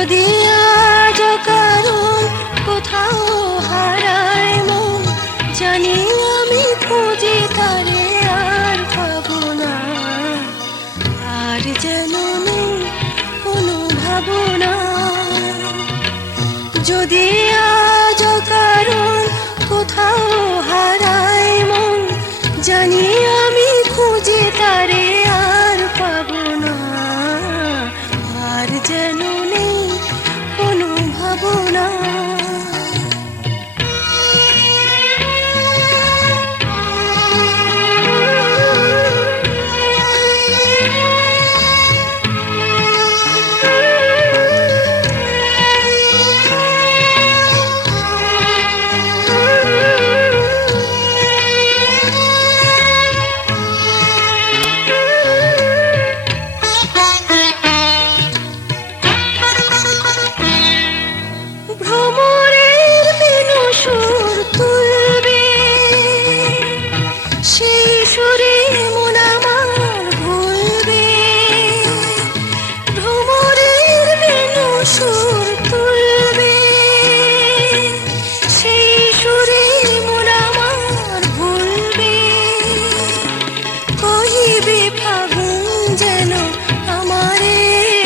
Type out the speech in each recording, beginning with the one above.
যদি আজ কারণ কোথাও হারায় মন, জানি আমি খুঁজে তারে আর পাবো না। আর যেন আমি কোনো ভাবনা, যদি আজ সুর তুলবে। সেই সুরে আমার ভুলবে। কহিবে, ফাগুন যেন আমারে,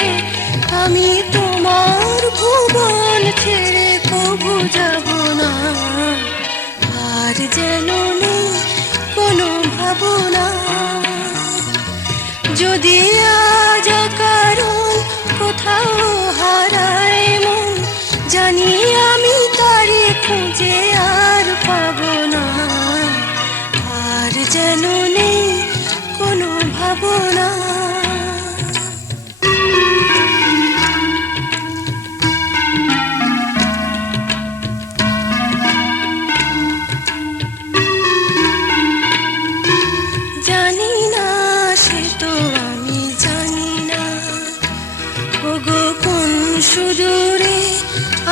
আমি তোমার ভুবন ছেড়ে কবু যাব না। আর যেন কোনো ভাবনা। যদি জানি আমি তারে খুঁজে আর পাবো না। আর যেন নেই কোনো ভাবনা। জানি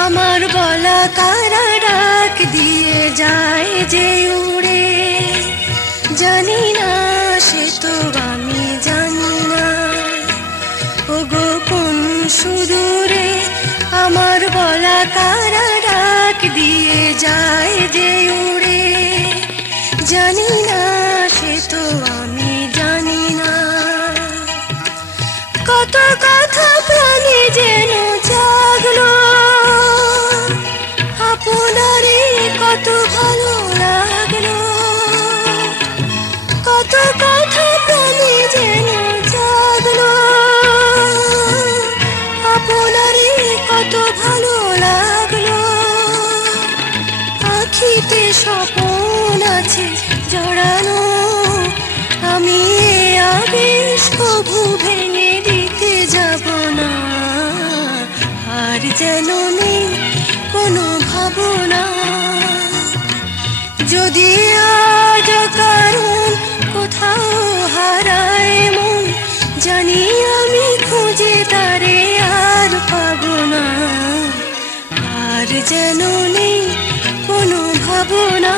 আমার গলা কারা ডাক দিয়ে যায় যে উড়ে। জানি না, সে তো আমি জানি না। ওগো, কোন সুদূরে আমার গলা কারা ডাক দিয়ে যায় যে উড়ে। জানি না কত ভালো লাগল। আখিতে স্বপন আছে জড়ানো। আমি আবেশ কভু ভেঙে দিতে যাব না। আর যেন নেই কোনো ভাবনা। যদি আজ কারণ কোথাও যেন কোনো ভাবনা।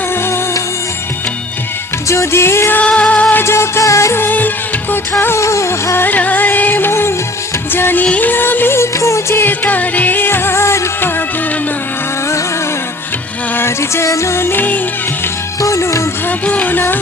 যদি আজ কারণ কোথাও হারায় মন, জানি আমি খুঁজে তারে আর পাবো না। আর যেন কোনো ভাবনা।